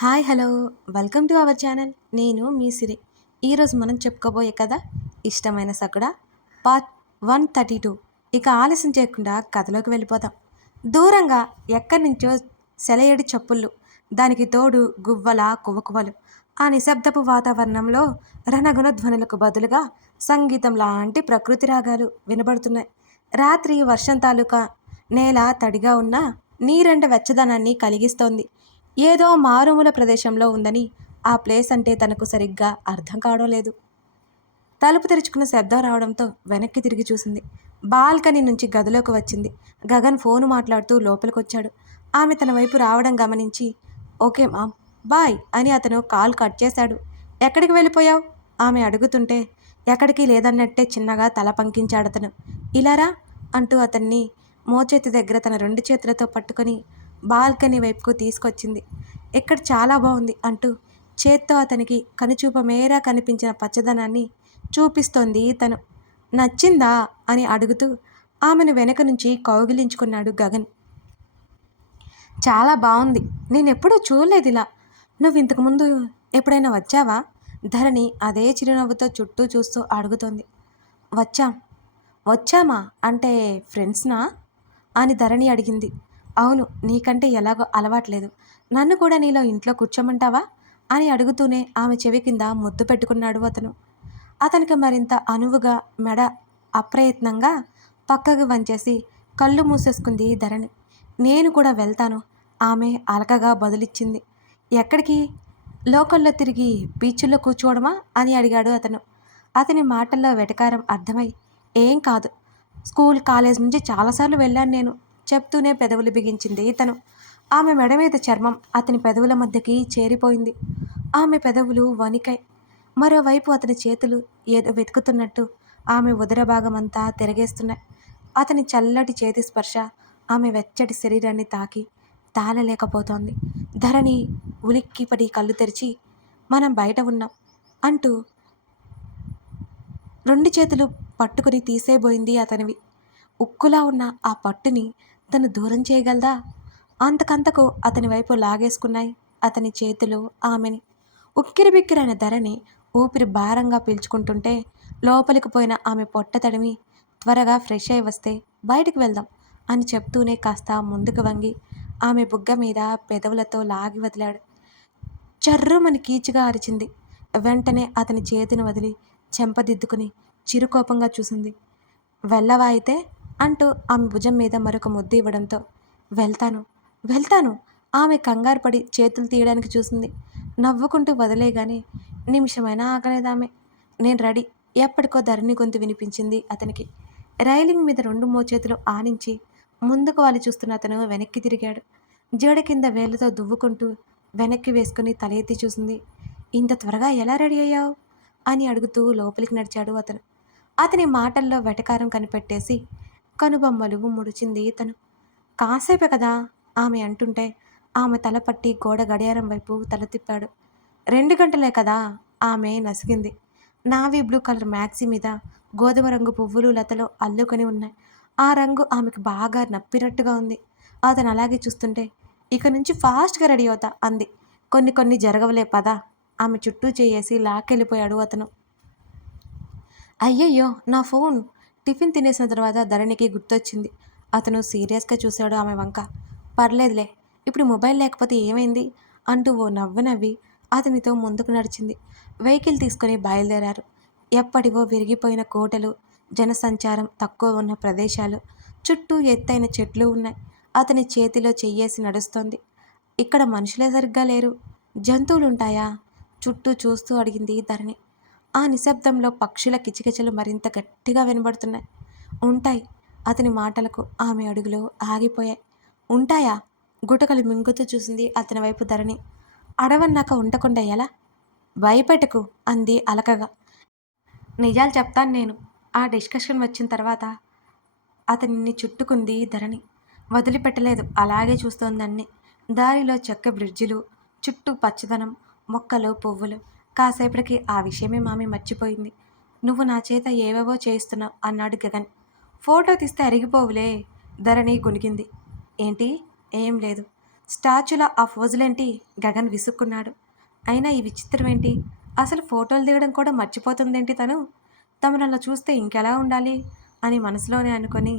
Hi hello. Welcome to our channel. నేను మీ సిరి. ఈరోజు మనం చెప్పుకోబోయే కథ ఇష్టమైన సకుడ పార్ట్ వన్ థర్టీ టూ ఇక ఆలస్యం చేయకుండా కథలోకి వెళ్ళిపోతాం దూరంగా ఎక్కడి నుంచో సెలయేడి చప్పుళ్ళు దానికి తోడు గువ్వల కువకువలు. ఆ నిశ్శబ్దపు వాతావరణంలో రణగుణ ధ్వనులకు బదులుగా సంగీతం లాంటి ప్రకృతి రాగాలు వినబడుతున్నాయి. రాత్రి వర్షం తాలూకా నేల తడిగా ఉన్న నీరెండ వెచ్చదనాన్ని కలిగిస్తోంది. ఏదో మారుమూల ప్రదేశంలో ఉందని ఆ ప్లేస్ అంటే తనకు సరిగ్గా అర్థం కావడం లేదు. తలుపు తెరుచుకున్న శబ్దం రావడంతో వెనక్కి తిరిగి చూసింది. బాల్కనీ నుంచి గదిలోకి వచ్చింది. గగన్ ఫోను మాట్లాడుతూ లోపలికొచ్చాడు. ఆమె తన వైపు రావడం గమనించి ఓకే మామ్ బాయ్ అని అతను కాల్ కట్ చేశాడు. ఎక్కడికి వెళ్ళిపోయావు? ఆమె అడుగుతుంటే ఎక్కడికి లేదన్నట్టే చిన్నగా తల పంకించాడు అతను. ఇలారా అంటూ అతన్ని మోచేతి దగ్గర తన రెండు చేతులతో పట్టుకొని బాల్కనీ వైపుకు తీసుకొచ్చింది. ఇక్కడ చాలా బాగుంది అంటూ చేత్తో అతనికి కనుచూప మేర కనిపించిన పచ్చదనాన్ని చూపిస్తోంది తను. నచ్చిందా? అని అడుగుతూ ఆమెను వెనక నుంచి కౌగిలించుకున్నాడు గగన్. చాలా బాగుంది నేను ఎప్పుడూ చూడలేదు ఇలా నువ్వు ఇంతకుముందు ఎప్పుడైనా వచ్చావా? ధరణి అదే చిరునవ్వుతో చుట్టూ చూస్తూ అడుగుతోంది. వచ్చాం. వచ్చామా? అంటే ఫ్రెండ్స్నా? అని ధరణి అడిగింది. అవును నీకంటే ఎలాగో అలవాట్లేదు. నన్ను కూడా నీలో ఇంట్లో కూర్చోమంటావా? అని అడుగుతూనే ఆమె చెవి కింద ముద్దు పెట్టుకున్నాడు అతను. అతనికి మరింత అనువుగా మెడ అప్రయత్నంగా పక్కకు వంచేసి కళ్ళు మూసేసుకుంది ధరణి. నేను కూడా వెళ్తాను ఆమె అలకగా బదులిచ్చింది. ఎక్కడికి? లోకల్లో తిరిగి బీచ్లో కూర్చోవడమా? అని అడిగాడు అతను. అతని మాటల్లో వెటకారం అర్థమై ఏం కాదు. స్కూల్ కాలేజ్ నుంచి చాలాసార్లు వెళ్ళాను నేను. చెప్తూనే పెదవులు బిగించింది తను ఆమె మెడ మీద చర్మం అతని పెదవుల మధ్యకి చేరిపోయింది. ఆమె పెదవులు వణికాయి. మరోవైపు అతని చేతులు ఏదో వెతుకుతున్నట్టు ఆమె ఉదర భాగమంతా తిరగేస్తున్నాయి. అతని చల్లటి చేతి స్పర్శ ఆమె వెచ్చటి శరీరాన్ని తాకి తాళలేకపోతోంది. ధరణి ఉలిక్కిపడి కళ్ళు తెరిచి మనం బయట ఉన్నాం అంటూ రెండు చేతులు పట్టుకుని తీసేబోయింది అతనివి. ఉక్కులా ఉన్న ఆ పట్టుని తను దూరం చేయగలదా? అంతకంతకు అతని వైపు లాగేసుకున్నాయి అతని చేతులు ఆమెని. ఉక్కిరిబిక్కిరైన ధరని ఊపిరి భారంగా పీల్చుకుంటుంటే లోపలికి పోయిన ఆమె పొట్ట తడిమి త్వరగా ఫ్రెష్ అయి వస్తే బయటికి వెళ్దాం అని చెప్తూనే కాస్త ముందుకు వంగి ఆమె బుగ్గ మీద పెదవులతో లాగి వదిలాడు. చర్రుమని కీచుగా అరిచింది. వెంటనే అతని చేతిని వదిలి చెంపదిద్దుకుని చిరుకోపంగా చూసింది. వెళ్ళవా అయితే? అంటూ ఆమె భుజం మీద మరొక ముద్దు ఇవ్వడంతో వెళ్తాను వెళ్తాను. ఆమె కంగారు పడి చేతులు తీయడానికి చూసింది. నవ్వుకుంటూ వదిలేగానే నిమిషమైనా ఆగలేదు ఆమె? నేను రెడీ. ఎప్పటికో ధరణి గొంతు వినిపించింది అతనికి. రైలింగ్ మీద రెండు మోచేతులు ఆనించి ముందుకు వాలి చూస్తున్న అతను వెనక్కి తిరిగాడు. జడ కింద వేళ్ళతో దువ్వుకుంటూ వెనక్కి వేసుకుని తల ఎత్తి చూసింది. ఇంత త్వరగా ఎలా రెడీ అయ్యావు? అని అడుగుతూ లోపలికి నడిచాడు అతను. అతని మాటల్లో వెటకారం కనిపెట్టేసి కనుబొమ్మలు ముడిచింది తను కాసేపే కదా? ఆమె అంటుంటే. ఆమె తల పట్టి గోడ గడియారం వైపు తల తిప్పాడు. రెండు గంటలే కదా? ఆమె నసిగింది. నావీ బ్లూ కలర్ మ్యాక్సీ మీద గోధుమ రంగు పువ్వులు లతలో అల్లుకొని ఉన్నాయి. ఆ రంగు ఆమెకు బాగా నప్పినట్టుగా ఉంది. అతను అలాగే చూస్తుంటే ఇక నుంచి ఫాస్ట్గా రెడీ అవుతా అంది. కొన్ని కొన్ని జరగవలే పదా. ఆమె చుట్టూ చేయేసి లాక్కెళ్ళిపోయాడు అతను. అయ్యయ్యో నా ఫోన్ టిఫిన్ తినేసిన తర్వాత ధరణికి గుర్తొచ్చింది. అతను సీరియస్గా చూశాడు ఆమె వంక. పర్లేదులే ఇప్పుడు మొబైల్ లేకపోతే ఏమైంది? అంటూ ఓ నవ్వు నవ్వి అతనితో ముందుకు నడిచింది. వెహికల్ తీసుకొని బయలుదేరారు. ఎప్పటివో విరిగిపోయిన కోటలు జనసంచారం తక్కువ ఉన్న ప్రదేశాలు చుట్టూ ఎత్తైన చెట్లు ఉన్నాయి. అతని చేతిలో చెయ్యేసి నడుస్తోంది. ఇక్కడ మనుషులే సరిగ్గా లేరు. జంతువులు ఉంటాయా చుట్టూ చూస్తూ అడిగింది ధరణి. ఆ నిశ్శబ్దంలో పక్షుల కిచకిచలు మరింత గట్టిగా వినబడుతున్నాయి. ఉంటాయి. అతని మాటలకు ఆమె అడుగులు ఆగిపోయాయి. ఉంటాయా? గుటకలు మింగుతూ చూసింది అతని వైపు ధరణి. అడవన్నాక ఉండకుండా ఎలా? భయపెట్టకు అంది అలకగా. నిజాలు చెప్తాను నేను. ఆ డిస్కషన్ వచ్చిన తర్వాత అతనిని చుట్టుకుంది ధరణి. వదిలిపెట్టలేదు. అలాగే చూస్తోందన్ని దారిలో చెక్క బ్రిడ్జిలు చుట్టూ పచ్చదనం మొక్కలు పువ్వులు. కాసేపటికి ఆ విషయమే మామి మర్చిపోయింది. నువ్వు నా చేత ఏవేవో చేయిస్తున్నావు అన్నాడు గగన్. ఫోటో తీస్తే అరిగిపోవులే ధరణి గునిగింది. ఏంటి? ఏం లేదు. స్టాచ్యూలా ఆ ఫోజులేంటి? గగన్ విసుక్కున్నాడు. అయినా ఈ విచిత్రం ఏంటి అసలు ఫోటోలు దిగడం కూడా మర్చిపోతుందేంటి తను? తమను అలా చూస్తే ఇంకెలా ఉండాలి అని మనసులోనే అనుకొని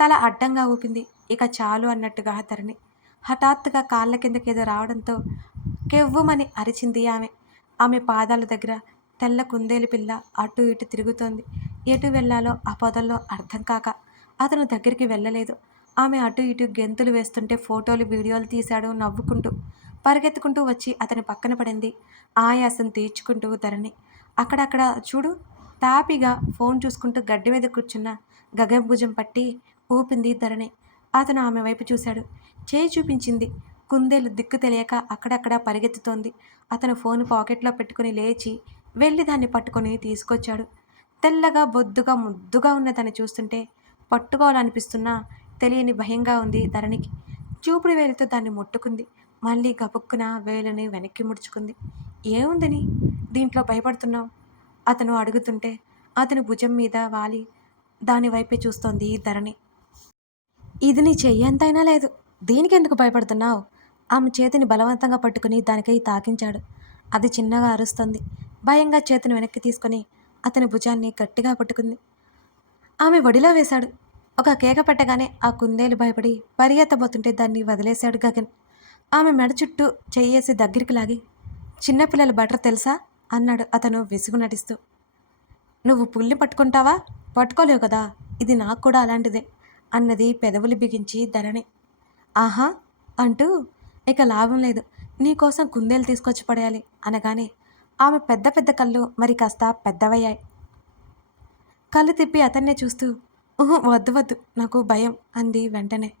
తల అడ్డంగా ఊపింది. ఇక చాలు అన్నట్టుగా ధరణి. హఠాత్తుగా కాళ్ళ కిందకి రావడంతో కెవ్వుమని అరిచింది ఆమె. ఆమె పాదాల దగ్గర తెల్ల కుందేలు పిల్ల అటు ఇటు తిరుగుతోంది. ఎటు వెళ్ళాలో ఆ పొదల్లో అర్థం కాక అతను దగ్గరికి వెళ్ళలేదు. ఆమె అటు ఇటు గెంతులు వేస్తుంటే ఫోటోలు వీడియోలు తీశాడు నవ్వుకుంటూ. పరిగెత్తుకుంటూ వచ్చి అతని పక్కన పడింది. ఆయాసం తీర్చుకుంటూ ధరణి. అక్కడక్కడ చూడు తాపిగా ఫోన్ చూసుకుంటూ గడ్డి మీద కూర్చున్న గగన్ భుజం పట్టి ఊపింది ధరణి. అతను ఆమె వైపు చూశాడు. చేయి చూపించింది కుందేలు దిక్కు తెలియక అక్కడక్కడ పరిగెత్తుతోంది. అతను ఫోన్ పాకెట్లో పెట్టుకుని లేచి వెళ్ళి దాన్ని పట్టుకొని తీసుకొచ్చాడు. తెల్లగా బొద్దుగా ముద్దుగా ఉన్న దాన్ని చూస్తుంటే పట్టుకోవాలనిపిస్తున్నా తెలియని భయంగా ఉంది ధరణికి. చూపుడు వేలితో దాన్ని ముట్టుకుంది. మళ్ళీ గబుక్కున వేలుని వెనక్కి ముడుచుకుంది. ఏముందని? దీంట్లో భయపడుతున్నావు? అతను అడుగుతుంటే అతని భుజం మీద వాలి దాని వైపే చూస్తోంది ధరణి. ఇది నీ చెయ్యంతైనా లేదు. దీనికి ఎందుకు భయపడుతున్నావు? ఆమె చేతిని బలవంతంగా పట్టుకుని దానికై తాకించాడు. అది చిన్నగా అరుస్తుంది. భయంగా చేతిని వెనక్కి తీసుకొని అతని భుజాన్ని గట్టిగా పట్టుకుంది. ఆమె ఒడిలో వేశాడు. ఒక కేక పెట్టగానే ఆ కుందేలు భయపడి పరిగెత్తబోతుంటే దాన్ని వదిలేశాడు గగన్. ఆమె మెడ చుట్టూ చెయ్యేసి దగ్గరికి లాగి చిన్నపిల్లల బటర్ తెలుసా? అన్నాడు అతను విసుగు నటిస్తూ. నువ్వు పుల్లి పట్టుకుంటావా? పట్టుకోలేవు కదా. ఇది నాకు కూడా అలాంటిదే అన్నది పెదవులు బిగించి ధరణి. ఆహా అంటూ ఇక లాభం లేదు. నీకోసం కుందేలు తీసుకొచ్చి పడేయాలి అనగానే ఆమె పెద్ద పెద్ద కళ్ళు మరి కాస్త పెద్దవయ్యాయి. కళ్ళు తిప్పి అతన్నే చూస్తూ ఊహు వద్దు వద్దు నాకు భయం అంది వెంటనే.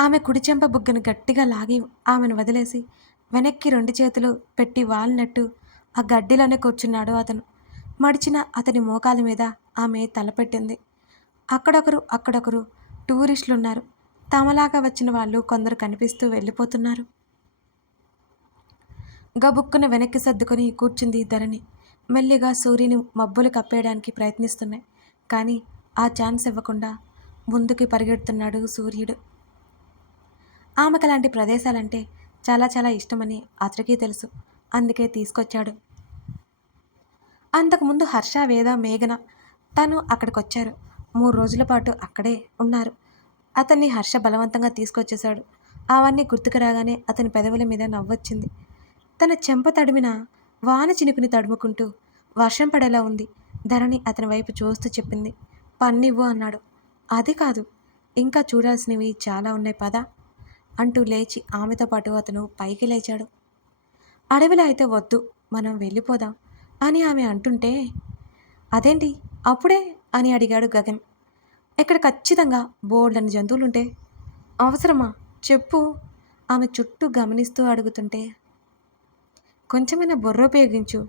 ఆమె కుడిచెంప బుగ్గను గట్టిగా లాగి ఆమెను వదిలేసి వెనక్కి రెండు చేతులు పెట్టి వాలినట్టు ఆ గడ్డిలోనే కూర్చున్నాడు అతను. మడిచిన అతని మోకాల మీద ఆమె తలపెట్టింది. అక్కడొకరు అక్కడొకరు టూరిస్టులు ఉన్నారు తమలాగా వచ్చిన వాళ్ళు కొందరు కనిపిస్తూ వెళ్ళిపోతున్నారు. గబుక్కున వెనక్కి సర్దుకొని కూర్చుంది ధరణి. మెల్లిగా సూర్యుని మబ్బులు కప్పేయడానికి ప్రయత్నిస్తున్నాయి. కానీ ఆ ఛాన్స్ ఇవ్వకుండా ముందుకి పరిగెడుతున్నాడు సూర్యుడు. ఆమెకు అలాంటి ప్రదేశాలంటే చాలా చాలా ఇష్టమని అతడికి తెలుసు. అందుకే తీసుకొచ్చాడు. అంతకుముందు హర్ష వేద మేఘన తను అక్కడికి వచ్చారు మూడు రోజుల పాటు అక్కడే ఉన్నారు. అతన్ని హర్ష బలవంతంగా తీసుకొచ్చేశాడు. అవన్నీ గుర్తుకు రాగానే అతని పెదవుల మీద నవ్వొచ్చింది. తన చెంప తడిమిన వాన చినుకుని తడుముకుంటూ వర్షం పడేలా ఉంది. ధరణి అతని వైపు చూస్తూ చెప్పింది. పన్నివ్వు అన్నాడు. అది కాదు ఇంకా చూడాల్సినవి చాలా ఉన్నాయి పదా అంటూ లేచి ఆమెతో పాటు అతను పైకి లేచాడు. అడవిలో అయితే వద్దు మనం వెళ్ళిపోదాం అని ఆమె అంటుంటే అదేంటి అప్పుడే? అని అడిగాడు గగన్. ఇక్కడ ఖచ్చితంగా బోల్డని జంతువులుంటే అవసరమా? చెప్పు. ఆమె చుట్టూ గమనిస్తూ అడుగుతుంటే. కొంచెమైనా బొర్ర ఉపయోగించు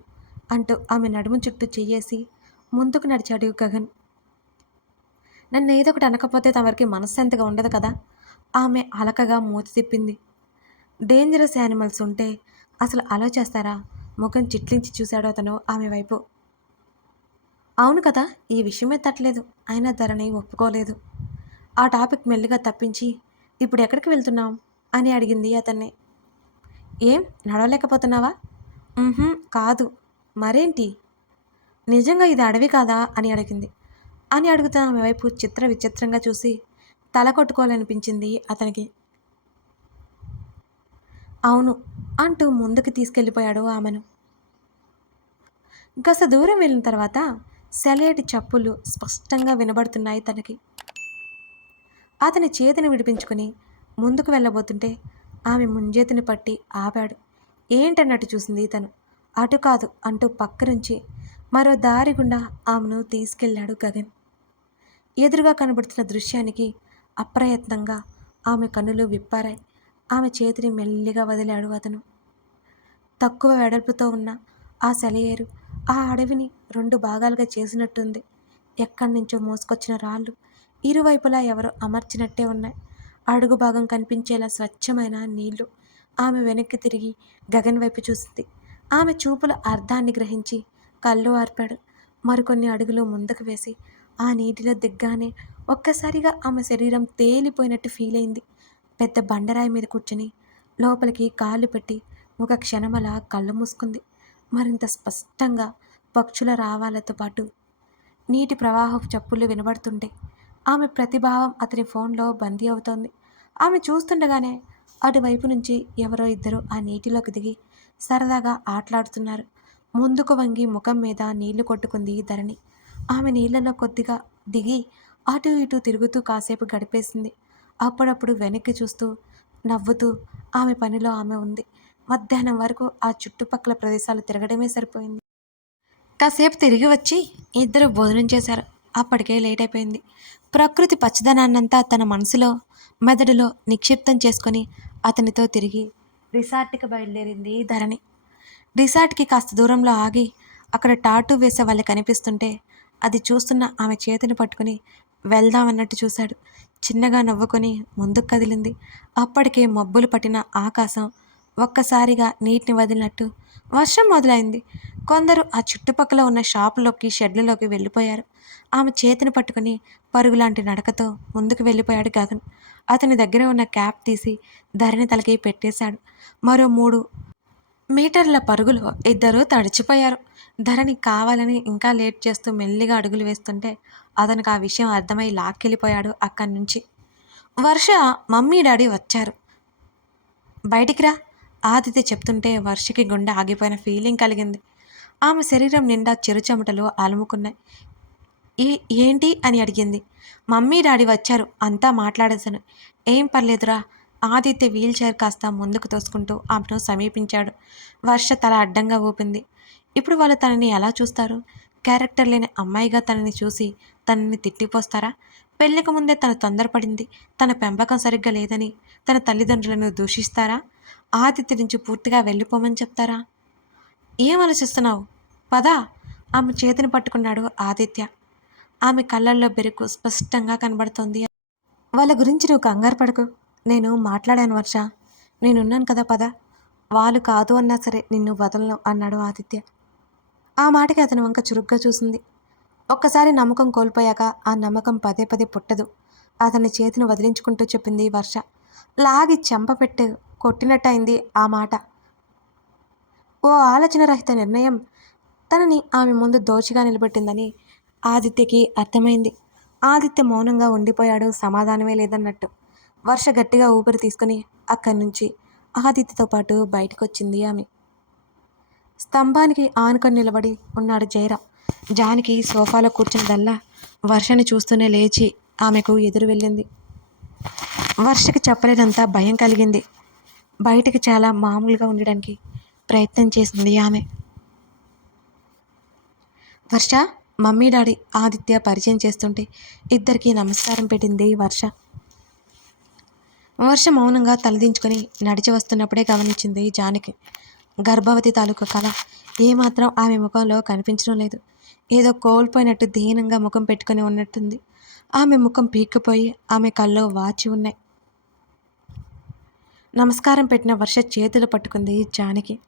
అంటూ ఆమె నడుము చుట్టూ చెయ్యేసి ముందుకు నడిచాడు గగన్. నన్ను ఏదో ఒకటి అనకపోతే తమరికి మనశ్శాంతిగా ఉండదు కదా? ఆమె అలకగా మూతి తిప్పింది. డేంజరస్ యానిమల్స్ ఉంటే అసలు అలా చేస్తారా? ముఖం చిట్లించి చూశాడు అతను ఆమె వైపు. అవును కదా ఈ విషయమే తట్టలేదు. అయినా ధరణి ఒప్పుకోలేదు. ఆ టాపిక్ మెల్లిగా తప్పించి ఇప్పుడు ఎక్కడికి వెళ్తున్నాం అని అడిగింది అతన్ని. ఏం నడవలేకపోతున్నావా? కాదు. మరేంటి? నిజంగా ఇది అడవి కాదా? అని అడిగింది. అని అడుగుతున్న ఆమె వైపు చిత్ర విచిత్రంగా చూసి తల కొట్టుకోవాలనిపించింది అతనికి. అవును అంటూ ముందుకు తీసుకెళ్ళిపోయాడు ఆమెను. కాస్త దూరం వెళ్ళిన తర్వాత సెలయటి చప్పులు స్పష్టంగా వినబడుతున్నాయి తనకి. అతని చేతిని విడిపించుకుని ముందుకు వెళ్ళబోతుంటే ఆమె ముంజేతిని పట్టి ఆపాడు. ఏంటన్నట్టు చూసింది తను. అటు కాదు అంటూ పక్క నుంచి మరో దారి గుండా ఆమెను తీసుకెళ్ళాడు గగన్. ఎదురుగా కనబడుతున్న దృశ్యానికి అప్రయత్నంగా ఆమె కన్నులు విప్పారాయి. ఆమె చేతిని మెల్లిగా వదిలాడు అతను. తక్కువ వెడల్పుతో ఉన్న ఆ సెలయేరు ఆ అడవిని రెండు భాగాలుగా చేసినట్టుంది. ఎక్కడి నుంచో మోసుకొచ్చిన రాళ్ళు ఇరువైపులా ఎవరో అమర్చినట్టే ఉన్నాయి. అడుగు భాగం కనిపించేలా స్వచ్ఛమైన నీళ్ళు ఆమె వెనక్కి తిరిగి గగన్ వైపు చూసింది. ఆమె చూపుల అర్థాన్ని గ్రహించి కళ్ళు ఆర్పాడు. మరికొన్ని అడుగులు ముందుకు వేసి ఆ నీటిలో దిగ్గానే ఒక్కసారిగా ఆమె శరీరం తేలిపోయినట్టు ఫీల్ అయింది. పెద్ద బండరాయి మీద కూర్చుని లోపలికి కాళ్ళు పెట్టి ఒక క్షణమలా కళ్ళు మూసుకుంది. మరింత స్పష్టంగా పక్షుల రావాలతో పాటు నీటి ప్రవాహపు చప్పులు వినబడుతుంటే ఆమె ప్రతిభావం అతని ఫోన్లో బందీ అవుతోంది. ఆమె చూస్తుండగానే అటువైపు నుంచి ఎవరో ఇద్దరు ఆ నీటిలోకి దిగి సరదాగా ఆటలాడుతున్నారు. ముందుకు వంగి ముఖం మీద నీళ్ళు కొట్టుకుంది ధరణి. ఆమె నీళ్ళలో కొద్దిగా దిగి అటు ఇటు తిరుగుతూ కాసేపు గడిపేసింది. అప్పుడప్పుడు వెనక్కి చూస్తూ నవ్వుతూ ఆమె పనిలో ఆమె ఉంది. మధ్యాహ్నం వరకు ఆ చుట్టుపక్కల ప్రదేశాలు తిరగడమే సరిపోయింది. కాసేపు తిరిగి వచ్చి ఇద్దరు భోజనం చేశారు. అప్పటికే లేట్ అయిపోయింది. ప్రకృతి పచ్చదనాన్నంతా తన మనసులో మెదడులో నిక్షిప్తం చేసుకొని అతనితో తిరిగి రిసార్ట్కి బయలుదేరింది ధరణి. రిసార్ట్కి కాస్త దూరంలో ఆగి అక్కడ టాటూ వేసే వాళ్ళు కనిపిస్తుంటే అది చూస్తున్న ఆమె చేతిని పట్టుకుని వెళ్దామన్నట్టు చూశాడు. చిన్నగా నవ్వుకొని ముందుకు కదిలింది. అప్పటికే మబ్బులు పట్టిన ఆకాశం ఒక్కసారిగా నీటిని వదిలినట్టు వర్షం మొదలైంది. కొందరు ఆ చుట్టుపక్కల ఉన్న షాపులోకి షెడ్లలోకి వెళ్ళిపోయారు. ఆమె చేతిని పట్టుకుని పరుగులాంటి నడకతో ముందుకు వెళ్ళిపోయాడు గగన్. అతని దగ్గర ఉన్న క్యాప్ తీసి ధరణి తలకి పెట్టేశాడు. మరో మూడు మీటర్ల పరుగులో ఇద్దరు తడిచిపోయారు. ధరణి కావాలని ఇంకా లేట్ చేస్తూ మెల్లిగా అడుగులు వేస్తుంటే అతనికి ఆ విషయం అర్థమై లాక్కెళ్ళిపోయాడు అక్కడి నుంచి. వర్ష మమ్మీ డాడీ వచ్చారు. బయటికి రా. ఆదిత్య చెప్తుంటే వర్షకి గుండె ఆగిపోయిన ఫీలింగ్ కలిగింది. ఆమె శరీరం నిండా చెరుచెమటలు అలుముకున్నాయి ఏ ఏంటి? అని అడిగింది. మమ్మీ డాడీ వచ్చారు. అంతా మాట్లాడేశాను. ఏం పర్లేదురా. ఆదిత్య వీల్ చైర్ కాస్త ముందుకు తోసుకుంటూ ఆమెను సమీపించాడు. వర్ష తల అడ్డంగా ఊపింది. ఇప్పుడు వాళ్ళు తనని ఎలా చూస్తారు? క్యారెక్టర్ లేని అమ్మాయిగా తనని చూసి తనని తిట్టిపోస్తారా? పెళ్ళికి ముందే తను తొందరపడింది. తన పెంపకం సరిగ్గా లేదని తన తల్లిదండ్రులను దూషిస్తారా? ఆదిత్య నుంచి పూర్తిగా వెళ్ళిపోమని చెప్తారా? ఏం ఆలోచిస్తున్నావు పదా. ఆమె చేతిని పట్టుకున్నాడు ఆదిత్య. ఆమె కళ్ళల్లో బెరుకు స్పష్టంగా కనబడుతోంది. వాళ్ళ గురించి నువ్వు కంగారు పడకు. నేను మాట్లాడాను వర్ష. నేనున్నాను కదా పద. వాళ్ళు కాదు అన్నా సరే నిన్ను వదలను అన్నాడు ఆదిత్య. ఆ మాటకి అతని వంక చురుగ్గా చూసింది. ఒక్కసారి నమ్మకం కోల్పోయాక ఆ నమ్మకం పదే పదే పుట్టదు. అతని చేతిని వదిలించుకుంటూ చెప్పింది వర్ష. లాగి చెంపపెట్టు కొట్టినట్టయింది ఆ మాట. ఓ ఆలోచన రహిత నిర్ణయం. తనని ఆమె ముందు దోచిగా నిలబెట్టిందని ఆదిత్యకి అర్థమైంది. ఆదిత్య మౌనంగా ఉండిపోయాడు సమాధానమే లేదన్నట్టు. వర్ష గట్టిగా ఊపిరి తీసుకుని అక్కడి నుంచి ఆదిత్యతో పాటు బయటకు వచ్చింది ఆమె. స్తంభానికి ఆనుకొని నిలబడి ఉన్నాడు జయరాం. జానికి సోఫాలో కూర్చున్నదల్లా వర్షని చూస్తూనే లేచి ఆమెకు ఎదురు వెళ్ళింది. వర్షకి చెప్పలేనంత భయం కలిగింది. బయటకి చాలా మామూలుగా ఉండడానికి ప్రయత్నం చేసింది ఆమె. వర్ష మమ్మీ డాడీ ఆదిత్య పరిచయం చేస్తుంటే ఇద్దరికి నమస్కారం పెట్టింది వర్ష. వర్ష మౌనంగా తలదించుకొని నడిచి వస్తున్నప్పుడే గమనించింది జానకి. గర్భవతి తాలూకు కళ ఏమాత్రం ఆమె ముఖంలో కనిపించడం లేదు. ఏదో కోల్పోయినట్టు దీనంగా ముఖం పెట్టుకొని ఉన్నట్టుంది. ఆమె ముఖం పీక్కుపోయి ఆమె కళ్ళు వాచి ఉన్నాయి. నమస్కారం పెట్టిన వర్ష చేతులు పట్టుకుంది జానకి.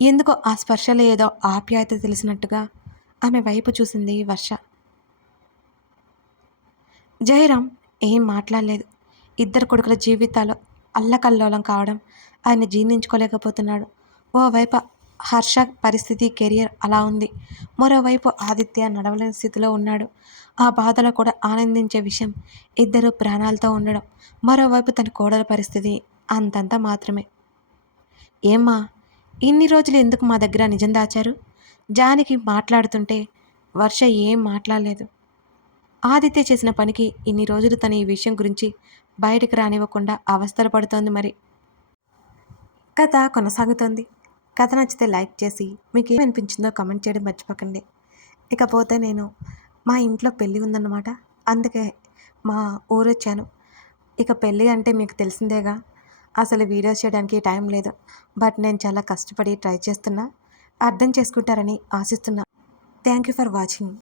ఎందుకో ఆ స్పర్శలో ఏదో ఆప్యాయత తెలిసినట్టుగా ఆమె వైపు చూసింది వర్ష. జయరాం ఏం మాట్లాడలేదు. ఇద్దరు కొడుకుల జీవితాలు అల్లకల్లోలం కావడం ఆయన జీర్ణించుకోలేకపోతున్నాడు. ఓవైపు హర్ష పరిస్థితి కెరియర్ అలా ఉంది. మరోవైపు ఆదిత్య నడవలేని స్థితిలో ఉన్నాడు. ఆ బాధలో కూడా ఆనందించే విషయం ఇద్దరు ప్రాణాలతో ఉండడం. మరోవైపు తన కోడల పరిస్థితి అంతంత మాత్రమే. ఏమ్మా ఇన్ని రోజులు ఎందుకు మా దగ్గర నిజం దాచారు? జానికి మాట్లాడుతుంటే వర్ష ఏం మాట్లాడలేదు. ఆదిత్య చేసిన పనికి ఇన్ని రోజులు తన ఈ విషయం గురించి బయటకు రానివ్వకుండా అవస్థలు పడుతోంది మరి. కథ కొనసాగుతోంది. కథ నచ్చితే లైక్ చేసి మీకు ఏమనిపించిందో కమెంట్ చేయడం మర్చిపోకండి. ఇకపోతే నేను మా ఇంట్లో పెళ్ళి ఉందన్నమాట. అందుకే మా ఊరు వచ్చాను ఇక పెళ్ళి అంటే మీకు తెలిసిందేగా అసలు వీడియోస్ చేయడానికి టైం లేదు. బట్ నేను చాలా కష్టపడి ట్రై చేస్తున్నా. అర్థం చేసుకుంటారని ఆశిస్తున్నా. Thank you for watching.